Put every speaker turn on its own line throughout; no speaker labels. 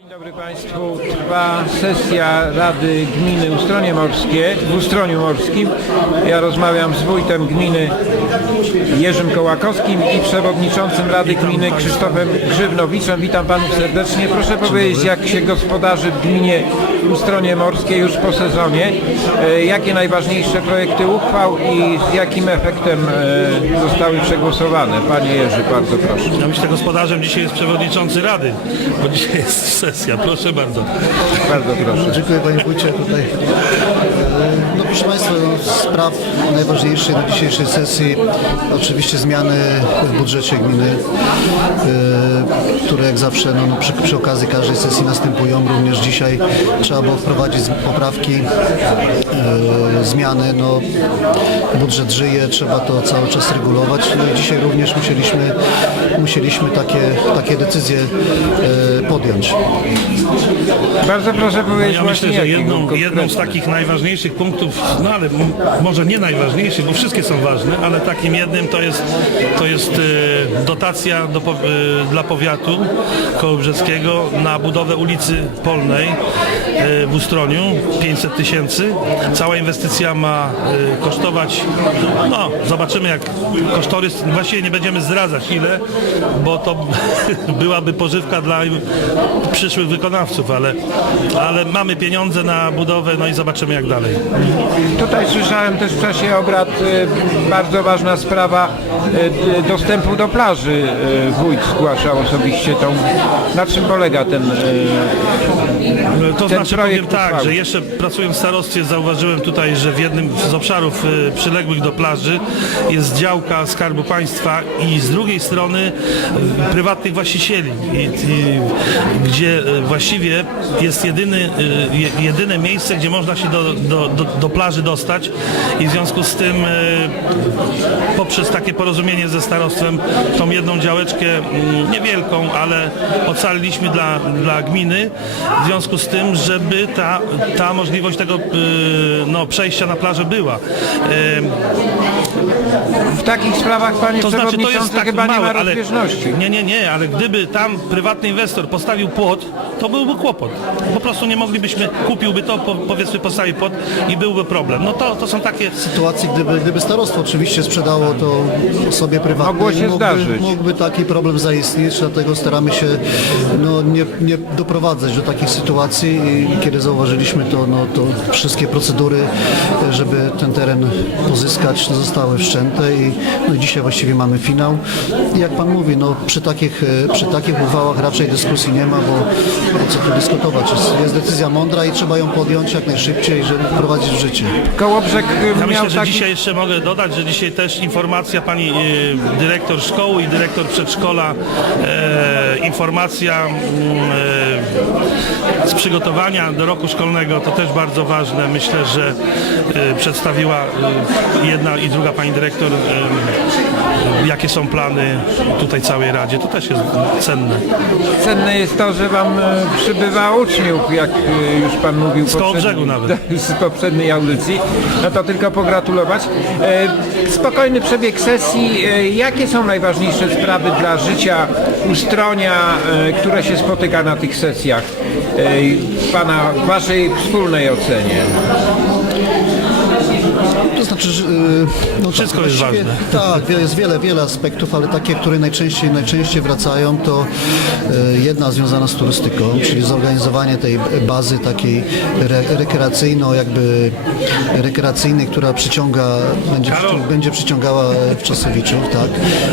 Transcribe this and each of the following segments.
Dzień dobry Państwu. Trwa sesja Rady Gminy Ustronie Morskie w Ustroniu Morskim. Ja rozmawiam z wójtem gminy Jerzym Kołakowskim i przewodniczącym Rady Gminy Krzysztofem Grzywnowiczem. Witam Panów serdecznie. Proszę powiedzieć, jak się gospodarzy w gminie Ustronie Morskie już po sezonie. Jakie najważniejsze projekty uchwał i z jakim efektem zostały przegłosowane? Panie Jerzy, bardzo proszę.
Ja myślę, gospodarzem dzisiaj jest przewodniczący Rady, bo dzisiaj jest sesja. Proszę bardzo.
Bardzo proszę.
Dziękuję Panie Wójcie. Tutaj, no proszę Państwa, spraw najważniejszych na dzisiejszej sesji oczywiście zmiany w budżecie gminy, które jak zawsze przy okazji każdej sesji następują. Również dzisiaj trzeba było wprowadzić poprawki, zmiany. No, budżet żyje, trzeba to cały czas regulować. No i dzisiaj również musieliśmy takie decyzje podjąć.
Bardzo proszę powiedzieć
Ja myślę, że jedną z
konkretne.
takich najważniejszych punktów, no ale może nie najważniejszych, bo wszystkie są ważne, ale takim jednym to jest dotacja dla powiatu kołobrzeskiego na budowę ulicy Polnej w Ustroniu, 500 tysięcy. Cała inwestycja ma kosztować, no zobaczymy jak kosztorys, właściwie nie będziemy zdradzać ile, bo to byłaby pożywka dla przyszłych wykonawców, ale mamy pieniądze na budowę, no i zobaczymy jak dalej.
Tutaj słyszałem też w czasie obrad bardzo ważna sprawa dostępu do plaży. Wójt zgłaszał osobiście tą. Na czym polega ten
To znaczy
projekt
powiem tak,
uchwały?
że jeszcze pracując w starostwie zauważyłem tutaj, że w jednym z obszarów przyległych do plaży jest działka Skarbu Państwa i z drugiej strony prywatnych właścicieli, gdzie właściwie jest jedyne miejsce, gdzie można się do plaży dostać i w związku z tym poprzez takie porozumienie ze starostwem tą jedną działeczkę niewielką, ale ocaliliśmy dla gminy w związku z tym, żeby ta możliwość tego przejścia na plażę była.
W takich sprawach, panie
To znaczy to
przewodniczący,
jest tak
chyba
małe,
nie ma
ale
rozbieżności.
nie, ale gdyby tam prywatny inwestor postawił płot, to byłby kłopot. Po prostu nie moglibyśmy, kupiłby to, powiedzmy postawił płot i byłby problem. No to są takie...
Sytuacji, gdyby starostwo oczywiście sprzedało to osobie prywatnej,
Mogło się zdarzyć.
mógłby taki problem zaistnieć, dlatego staramy się nie doprowadzać do takich sytuacji i kiedy zauważyliśmy to, to wszystkie procedury, żeby ten teren pozyskać, zostały wszczęte i dzisiaj właściwie mamy finał. I jak Pan mówi, przy takich uchwałach raczej dyskusji nie ma, bo co tu dyskutować. Jest decyzja mądra i trzeba ją podjąć jak najszybciej, żeby wprowadzić w życie.
Kołobrzeg
Ja
miał
myślę, że
taki...
dzisiaj jeszcze mogę dodać, że dzisiaj też informacja pani dyrektor szkoły i dyrektor przedszkola, informacja z przygotowania do roku szkolnego, to też bardzo ważne. Myślę, że przedstawiła jedna i druga pani dyrektor, jakie są plany tutaj całej Radzie. To też jest cenne.
Cenne jest to, że wam przybywa uczniów, jak już pan mówił
Z Kołobrzegu nawet.
z poprzedniej audycji. No to tylko pogratulować. Spokojny przebieg sesji. Jakie są najważniejsze sprawy dla życia Ustronia, które się spotyka na tych sesjach? W waszej wspólnej ocenie.
To znaczy, że,
Wszystko jest ważne.
Tak, jest wiele aspektów, ale takie, które najczęściej wracają, to jedna związana z turystyką, czyli zorganizowanie tej bazy takiej rekreacyjnej, która będzie przyciągała Wczosowiczów, tak.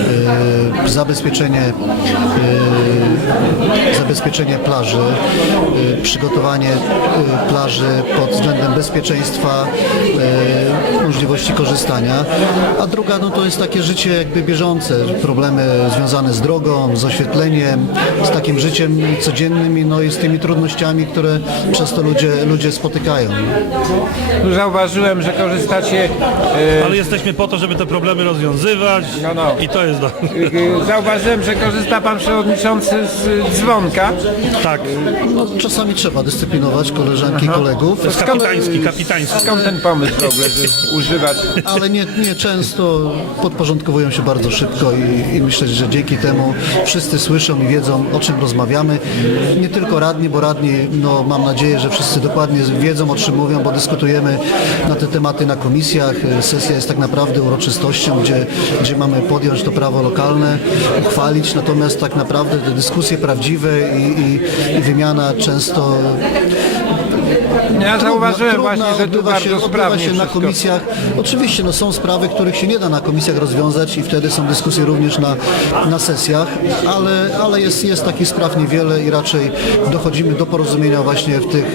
Zabezpieczenie plaży, przygotowanie plaży pod względem bezpieczeństwa, możliwości korzystania, a druga to jest takie życie jakby bieżące, problemy związane z drogą, z oświetleniem, z takim życiem codziennym i z tymi trudnościami, które przez to ludzie spotykają.
Zauważyłem, że korzystacie...
Ale jesteśmy po to, żeby te problemy rozwiązywać i to jest
Zauważyłem, że korzysta pan przewodniczący z dzwonka.
Tak,
No, czasami trzeba dyscyplinować koleżanki i kolegów,
to jest kapitański.
Skąd ten pomysł w ogóle, żeby używać?
ale nie często podporządkowują się bardzo szybko i myślę, że dzięki temu wszyscy słyszą i wiedzą, o czym rozmawiamy. Nie tylko radni, bo radni, no, mam nadzieję, że wszyscy dokładnie wiedzą, o czym mówią, bo dyskutujemy na te tematy na komisjach. Sesja jest tak naprawdę uroczystością, gdzie mamy podjąć to prawo lokalne, uchwalić, natomiast tak naprawdę te dyskusje prawdziwe i wymiana często
Ja zauważyłem
trudna,
właśnie, że tu
odbywa się
bardzo sprawnie
na
wszystko.
komisjach. Oczywiście no, są sprawy, których się nie da na komisjach rozwiązać i wtedy są dyskusje również na sesjach, ale jest takich spraw niewiele i raczej dochodzimy do porozumienia właśnie w tych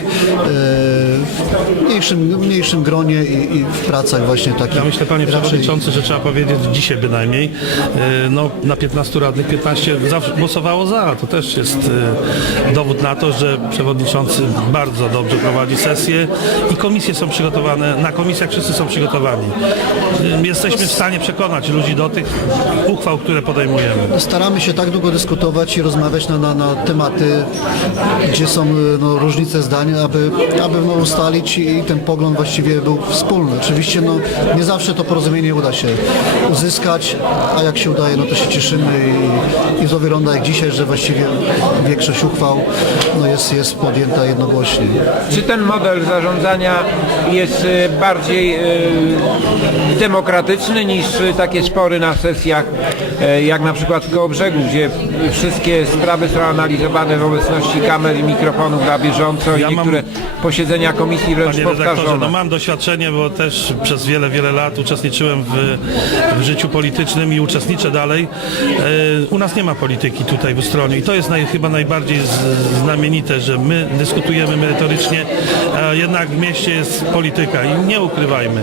mniejszym gronie i w pracach właśnie takich.
Ja myślę, panie
raczej-
przewodniczący, że trzeba powiedzieć dzisiaj bynajmniej, no na 15 radnych 15 zawsze głosowało za. To też jest dowód na to, że przewodniczący bardzo dobrze prowadzi sesję i komisje są przygotowane, na komisjach wszyscy są przygotowani. Jesteśmy w stanie przekonać ludzi do tych uchwał, które podejmujemy.
Staramy się tak długo dyskutować i rozmawiać na tematy, gdzie są no, różnice zdań, aby no, ustalić i ten pogląd właściwie był wspólny. Oczywiście no, nie zawsze to porozumienie uda się uzyskać, a jak się udaje, no to się cieszymy i to wygląda jak dzisiaj, że właściwie większość uchwał no, jest podjęta jednogłośnie.
Czy ten model zarządzania jest bardziej demokratyczny niż takie spory na sesjach, jak na przykład w Kołobrzegu, gdzie wszystkie sprawy są analizowane w obecności kamer i mikrofonów na bieżąco i
Ja mam-
niektóre posiedzenia komisji wręcz
Panie redaktorze, no
powtarzone?
mam doświadczenie, bo też przez wiele lat uczestniczyłem w życiu politycznym i uczestniczę dalej. U nas nie ma polityki tutaj w Ustroniu i to jest chyba najbardziej znamienite, że my dyskutujemy merytorycznie, a jednak w mieście jest polityka i nie ukrywajmy.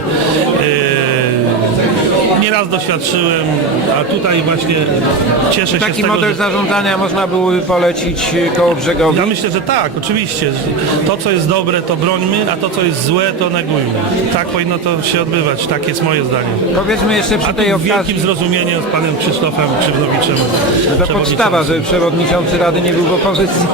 Nieraz doświadczyłem, a tutaj właśnie cieszę się z
Taki
tego,
model
że...
zarządzania można byłoby polecić Kołobrzegowi?
Ja myślę, że tak, oczywiście. To, co jest dobre, to brońmy, a to, co jest złe, to negujmy. Tak powinno to się odbywać. Tak jest moje zdanie.
Powiedzmy jeszcze przy
A
tej
tu w wielkim
okazji,
zrozumieniu z panem Krzysztofem Krzywnowiczem.
to podstawa, że przewodniczący Rady nie był w opozycji.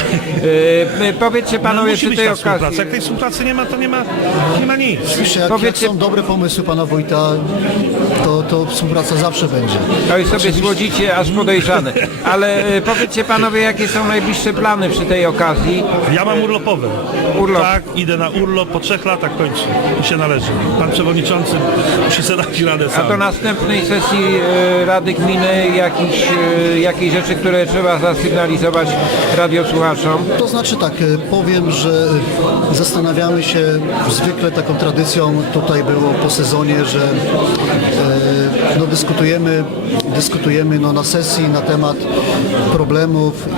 Powiedzcie
No,
panowie
musi
przy
być
tej
ta współpraca.
okazji,
Jak tej współpracy nie ma, to nie ma nic.
Oczywiście, jak
Powiedzcie-
są dobre pomysły pana wójta, to współpraca zawsze będzie.
to jest sobie słodzicie aż podejrzane. Ale powiedzcie panowie, jakie są najbliższe plany przy tej okazji?
Ja mam urlopowy.
Urlop.
Tak, idę na urlop, po 3 latach kończę. Mi się należy. Pan przewodniczący musi sobie dać radę
A
sam.
do następnej sesji Rady Gminy jakieś rzeczy, które trzeba zasygnalizować radiosłuchaczom?
To znaczy tak, powiem, że zastanawiamy się, zwykle taką tradycją tutaj było po sezonie, że no, dyskutujemy no, na sesji na temat problemów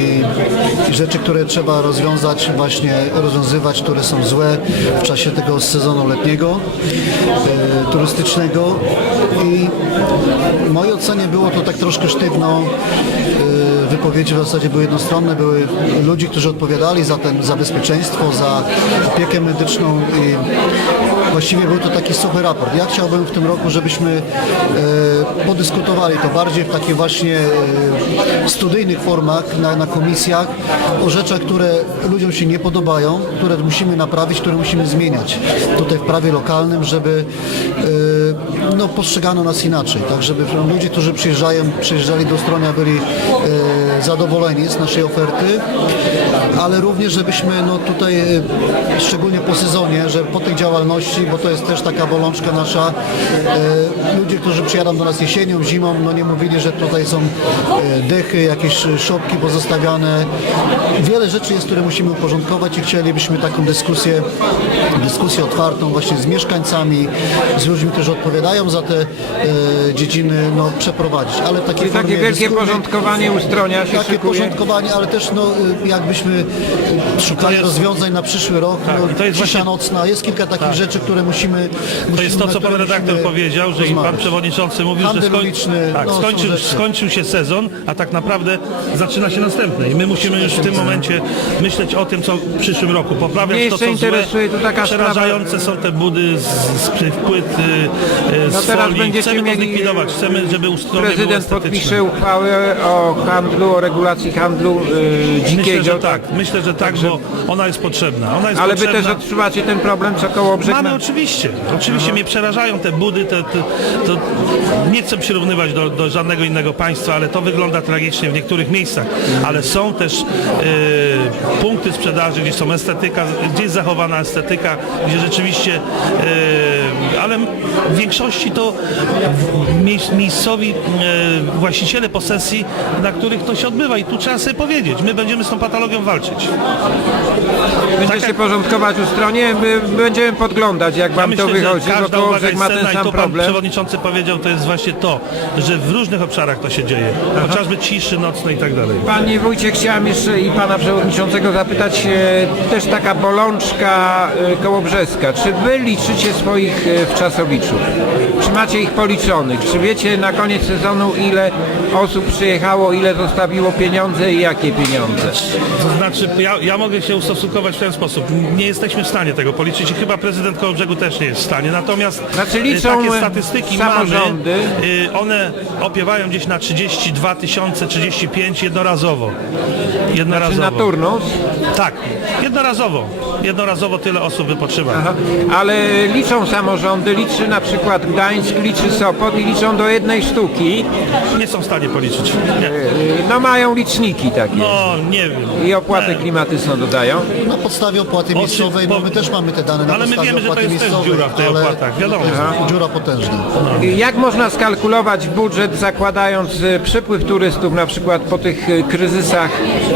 i rzeczy, które trzeba rozwiązywać, które są złe w czasie tego sezonu letniego, turystycznego i w mojej ocenie było to tak troszkę sztywno. Wypowiedzi w zasadzie były jednostronne, były ludzi, którzy odpowiadali za bezpieczeństwo, za opiekę medyczną i właściwie był to taki suchy raport. Ja chciałbym w tym roku, żebyśmy podyskutowali to bardziej w takich właśnie studyjnych formach na komisjach o rzeczach, które ludziom się nie podobają, które musimy naprawić, które musimy zmieniać tutaj w prawie lokalnym, żeby no, postrzegano nas inaczej, tak, żeby ludzie, którzy przyjeżdżali do Ustronia, byli zadowoleni z naszej oferty, ale również żebyśmy no, tutaj szczególnie po sezonie, że po tej działalności, bo to jest też taka bolączka nasza, ludzie, którzy przyjadą do nas jesienią, zimą, no nie mówili, że tutaj są dechy, jakieś szopki pozostawiane. Wiele rzeczy jest, które musimy uporządkować i chcielibyśmy taką dyskusję otwartą właśnie z mieszkańcami, z ludźmi, którzy odpowiadają za te dziedziny, no, przeprowadzić. Ale w takiej
Czyli takie
formie
wielkie
dyskusji-
porządkowanie Ustronia się
takie
szykuje?
porządkowanie, ale też no, jakbyśmy szukali
jest-
rozwiązań na przyszły rok,
Tak,
no,
i to jest
cisza
właśnie-
nocna, jest kilka takich rzeczy, które musimy
To jest to,
na
co pan
które
redaktor
musimy
powiedział, że i pan
rozmawiać.
przewodniczący mówił, że
Handel uliczny, no, są rzeczy.
skończył się sezon, a tak naprawdę zaczyna się następny. I my musimy już w tym momencie myśleć o tym, co w przyszłym roku. Poprawiać
Mnie
to, co
jeszcze
złe.
interesuje tu taka
Przerażające są te budy z płyt,
No
z
teraz
folii.
będziecie
Chcemy to
mieli-
zlikwidować. Chcemy, żeby Ustronie było
Prezydent
estetyczne.
podpisze uchwałę o handlu, o regulacji handlu dzikiego.
Myślę, że tak. Myślę, że tak,
Także-
bo ona jest potrzebna. Ona jest
Ale wy
potrzebna.
też odczuwacie ten problem, co Kołobrzeg
Mamy
ma?
oczywiście. Oczywiście mnie przerażają te budy, to nie chcę przyrównywać do żadnego innego państwa, ale to wygląda tragicznie w niektórych miejscach. Ale są też punkty sprzedaży, gdzie są estetyka, gdzie jest zachowana estetyka, gdzie rzeczywiście, ale w większości to miejscowi właściciele posesji, na których to się odbywa i tu trzeba sobie powiedzieć, my będziemy z tą patologią walczyć.
Będziecie się porządkować Ustronie, my będziemy podglądać, jak wam to wychodzi,
że
bo
każda uwaga
Kołobrzeg
jest
ma ten
cenna i
sam
to pan
problem.
przewodniczący powiedział, to jest właśnie to, że w różnych obszarach to się dzieje, chociażby ciszy nocnej i tak dalej.
Panie wójcie, chciałem jeszcze i pana przewodniczącego zapytać, też taka bolączka kołobrzeska. Czy wy liczycie swoich wczasowiczów? Czy macie ich policzonych? Czy wiecie na koniec sezonu, ile osób przyjechało, ile zostawiło pieniądze i jakie pieniądze?
To znaczy, ja mogę się ustosunkować w ten sposób. Nie jesteśmy w stanie tego policzyć i chyba prezydent Kołobrzegu też nie jest w stanie. Natomiast
Znaczy liczą
takie statystyki
samorządy.
mamy. One opiewają gdzieś na 32 000, 35 jednorazowo.
Czy na turnus?
Tak, jednorazowo. Jednorazowo tyle osób wypoczywa.
Aha. Ale liczą samorządy, liczy na przykład Gdańsk, liczy Sopot i liczą do jednej sztuki.
Nie są w stanie policzyć. Nie.
No mają liczniki takie.
No, nie wiem.
I opłatę klimatyczną dodają.
Na podstawie opłaty miejscowej, no my też mamy te dane na
Ale my
podstawie
wiemy, że to
opłaty
jest też
miejscowej,
dziura w tej
ale
opłatach, wiadomo.
dziura potężna.
Jak można skalkulować budżet, zakładając przypływ turystów, na przykład po tych kryzysach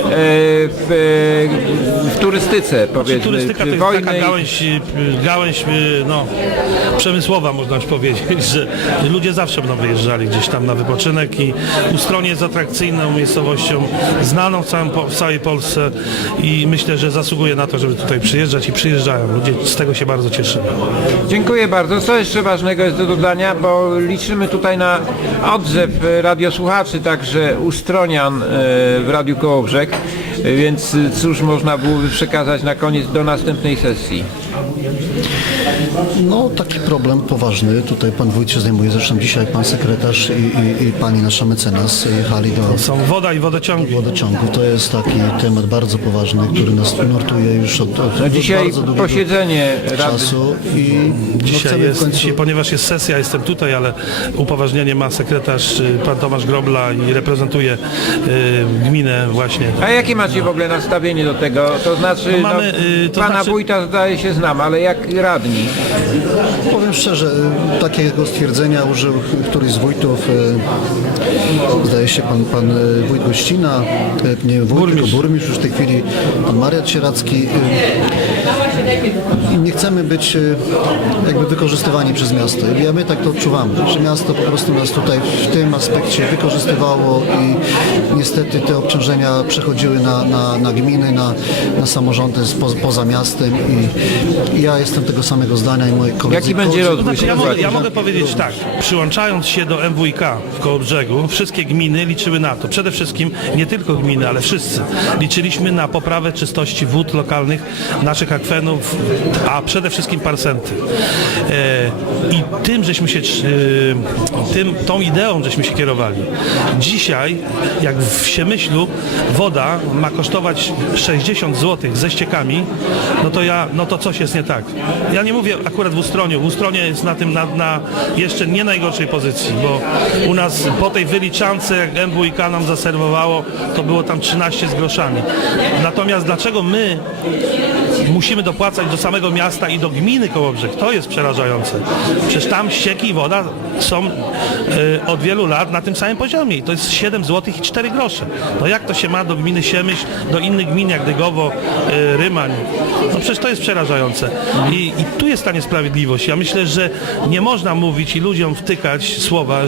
w turystyce, powiedzmy,
Turystyka to
czy
jest
wojny?
taka gałęź no, przemysłowa, można już powiedzieć, że ludzie zawsze będą wyjeżdżali gdzieś tam na wypoczynek i Ustronie jest atrakcyjną miejscowością, znaną w całej Polsce i myślę, że zasługuje na to, żeby tutaj przyjeżdżać i przyjeżdżają. Ludzie z tego się bardzo cieszymy.
Dziękuję bardzo. Co jeszcze ważnego jest do dodania, bo liczymy tutaj na odzew radiosłuchaczy, także ustronian w Radiu Kołobrzeg, więc cóż można byłoby przekazać na koniec do następnej sesji?
No taki problem poważny. Tutaj pan wójt się zajmuje, zresztą dzisiaj pan sekretarz i pani nasza mecenas jechali do
Są woda i wodociągi.
wodociągów. To jest taki temat bardzo poważny, który nas nurtuje już od
Dzisiaj
bardzo długiego
posiedzenie Rady.
czasu i no, chcemy w końcu...
Dzisiaj, ponieważ jest sesja, jestem tutaj, ale upoważnienie ma sekretarz pan Tomasz Grobla i reprezentuje gminę właśnie.
A jakie macie w ogóle nastawienie do tego? To znaczy,
No mamy, to
pana
znaczy-
wójta zdaje się znam, ale jak radni?
Powiem szczerze, takiego stwierdzenia użył któryś z wójtów, zdaje się pan wójt Gościna, nie wójt, tylko burmistrz już w tej chwili, pan Marian Sieracki. I nie chcemy być jakby wykorzystywani przez miasto. I my tak to odczuwamy, że miasto po prostu nas tutaj w tym aspekcie wykorzystywało i niestety te obciążenia przechodziły na gminy, na samorządy poza miastem i ja jestem tego samego zdania i moi koledzy.
Jaki będzie rozwój
Znaczy,
sytuacji?
ja mogę powiedzieć tak, przyłączając się do MWiK w Kołobrzegu, wszystkie gminy liczyły na to. Przede wszystkim nie tylko gminy, ale wszyscy. Liczyliśmy na poprawę czystości wód lokalnych, naszych akwenów, a przede wszystkim parsenty. I tym żeśmy się, tą ideą żeśmy się kierowali. Dzisiaj, jak w Siemyślu woda ma kosztować 60 zł ze ściekami, no to coś jest nie tak. Ja nie mówię akurat w Ustroniu. W Ustronie jest na tym na jeszcze nie najgorszej pozycji, bo u nas po tej wyliczance, jak MWiK nam zaserwowało, to było tam 13 z groszami. Natomiast dlaczego my musimy dopłacać do samego miasta i do gminy Kołobrzeg? To jest przerażające. Przecież tam ścieki i woda są od wielu lat na tym samym poziomie i to jest 7 zł i 4 grosze. No jak to się ma do gminy Siemyśl, do innych gmin jak Dygowo, Rymań? No przecież to jest przerażające. I tu jest ta niesprawiedliwość. Ja myślę, że nie można mówić i ludziom wtykać słowa,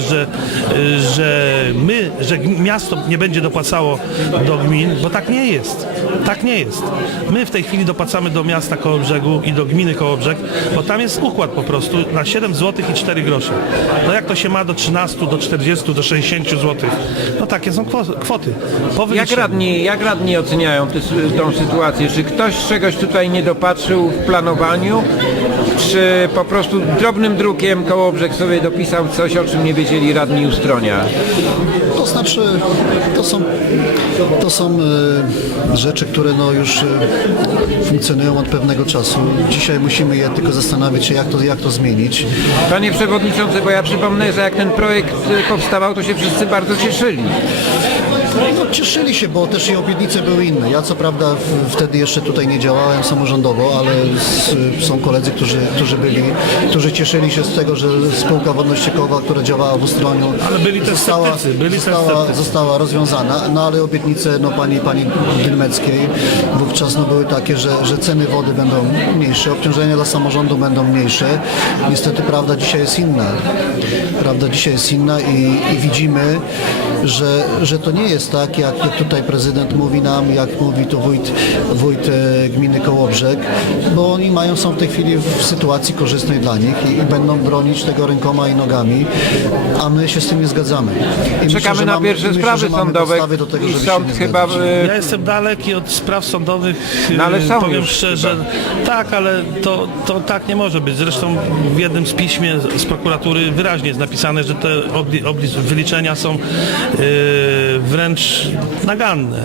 że miasto nie będzie dopłacało do gmin, bo tak nie jest. Tak nie jest. My w tej chwili dopłacamy do miasta Kołobrzegu i do gminy Kołobrzeg, bo tam jest układ po prostu na 7 zł i 4 grosze. No jak to się ma do 13, do 40, do 60 zł? No takie są kwoty.
Jak radni oceniają tą sytuację? Czy ktoś czegoś tutaj nie dopatrzył w planowaniu? Czy po prostu drobnym drukiem Kołobrzeg sobie dopisał coś, o czym nie wiedzieli radni Ustronia?
To znaczy, to są To są rzeczy, które no już funkcjonują od pewnego czasu. Dzisiaj musimy je tylko zastanowić się, jak to zmienić.
Panie Przewodniczący, bo ja przypomnę, że jak ten projekt powstawał, to się wszyscy bardzo cieszyli.
No, cieszyli się, bo też i obietnice były inne. Ja co prawda wtedy jeszcze tutaj nie działałem samorządowo, ale są koledzy, którzy cieszyli się z tego, że spółka wodno-ściekowa, która działała w Ustroniu,
Ale byli też sceptycy,
została rozwiązana, no ale obietnice pani Dylmeckiej wówczas były takie, że ceny wody będą mniejsze, obciążenia dla samorządu będą mniejsze. Niestety prawda dzisiaj jest inna. Prawda dzisiaj jest inna i widzimy, że to nie jest tak, jak tutaj prezydent mówi nam, jak mówi to wójt gminy Kołobrzeg, bo oni są w tej chwili w sytuacji korzystnej dla nich i będą bronić tego rękoma i nogami, a my się z tym nie zgadzamy. I
Czekamy
myślę,
na pierwsze sprawy sądowe
do tego,
i
żeby
sąd
się nie
chyba...
zgadzać.
Ja jestem daleki od spraw sądowych,
No ale są
powiem
już
szczerze.
chyba.
Tak, ale to tak nie może być. Zresztą w jednym z piśmie z prokuratury wyraźnie jest napisane, że te wyliczenia są wręcz naganne.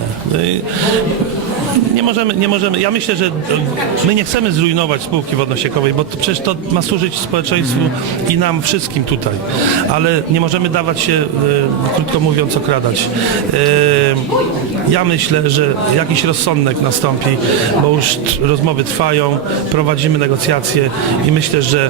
Nie możemy, ja myślę, że my nie chcemy zrujnować spółki wodno-ściekowej, bo przecież to ma służyć społeczeństwu i nam wszystkim tutaj, ale nie możemy dawać się, krótko mówiąc, okradać. Ja myślę, że jakiś rozsądek nastąpi, bo już rozmowy trwają, prowadzimy negocjacje i myślę, że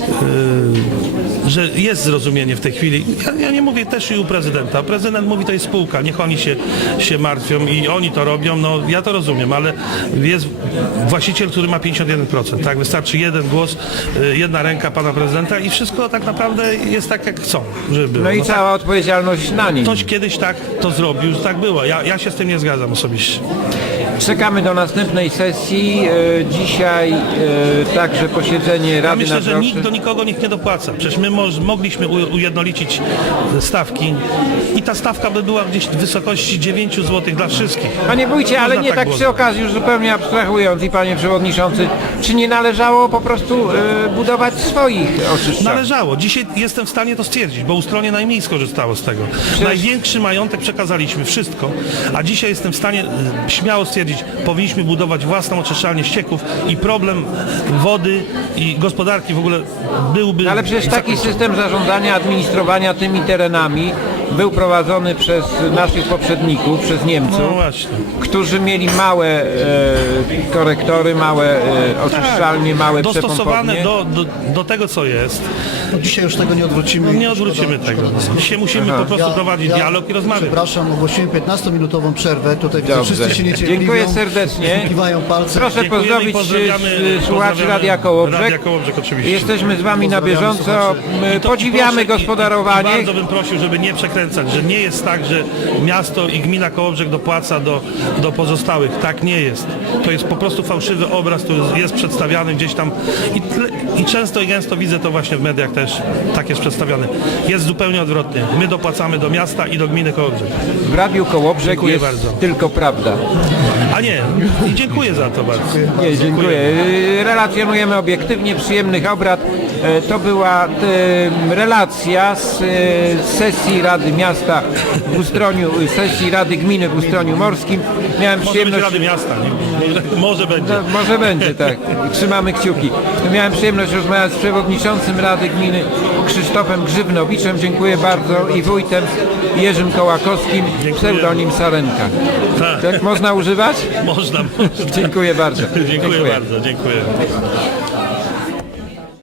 jest zrozumienie w tej chwili. Ja nie mówię też i u prezydenta. Prezydent mówi, to jest spółka, niech oni się martwią i oni to robią. No ja to rozumiem, ale jest właściciel, który ma 51%. Tak? Wystarczy jeden głos, jedna ręka pana prezydenta i wszystko tak naprawdę jest tak, jak chcą, żeby było.
No i
tak,
cała odpowiedzialność na nim.
ktoś kiedyś tak to zrobił, że tak było. Ja się z tym nie zgadzam osobiście.
Czekamy do następnej sesji. Dzisiaj także posiedzenie
Ja
Rady
myślę, że
Nadzorczej.
nikt do nikogo nikt nie dopłaca. Przecież my mogliśmy ujednolicić stawki i ta stawka by była gdzieś w wysokości 9 zł dla wszystkich.
Panie wójcie, ale
Można
nie tak
było
przy okazji, już zupełnie abstrahując i panie przewodniczący, czy nie należało po prostu budować swoich oczyszczalni?
Należało. Dzisiaj jestem w stanie to stwierdzić, bo Ustronie najmniej skorzystało z tego. Największy majątek przekazaliśmy, wszystko. A dzisiaj jestem w stanie śmiało stwierdzić, powinniśmy budować własną oczyszczalnię ścieków i problem wody i gospodarki w ogóle byłby...
Ale przecież taki system zarządzania, administrowania tymi terenami był prowadzony przez naszych poprzedników, przez Niemców,
No właśnie.
którzy mieli małe korektory, małe oczyszczalnie, małe
Dostosowane
przepompownie.
do tego, co jest.
No, dzisiaj już tego nie odwrócimy.
Nie odwrócimy tego. Dzisiaj musimy po prostu prowadzić dialog i rozmawiać.
Przepraszam, ogłosimy 15-minutową przerwę. Tutaj widzę,
Dobrze.
wszyscy się niecierpliwią.
Dziękuję serdecznie.
Kiwają palce.
Proszę
Dziękujemy i
pozdrowić słuchaczy Radia Kołobrzeg.
Radia Kołobrzeg oczywiście.
Jesteśmy z wami na
Pozdrawiamy
bieżąco.
I to
Podziwiamy
proszę,
gospodarowanie.
I bardzo bym prosił, żeby nie przekręcać, że nie jest tak, że miasto i gmina Kołobrzeg dopłaca do pozostałych. Tak nie jest. To jest po prostu fałszywy obraz, który jest przedstawiany gdzieś tam i często i gęsto widzę to właśnie w mediach też, tak jest przedstawiane. Jest zupełnie odwrotnie. My dopłacamy do miasta i do gminy Kołobrzeg.
W Radiu Kołobrzeg
Dziękuję
jest
bardzo.
tylko prawda.
A nie, i dziękuję za to bardzo.
Nie, dziękuję. Relacjonujemy obiektywnie przyjemnych obrad. To była relacja z sesji Rady Miasta w Ustroniu, sesji Rady Gminy w Ustroniu Morskim. Miałem
Może być
przyjemność...
Rady Miasta, nie? Może będzie.
No, może będzie, tak. Trzymamy kciuki. Miałem przyjemność rozmawiać z przewodniczącym Rady Gminy Krzysztofem Grzywnowiczem. Dziękuję bardzo. I wójtem Jerzym Kołakowskim, pseudonim Sarenka.
Tak.
Tak można używać?
Można.
Dziękuję bardzo.
Dziękuję bardzo. Dziękuję.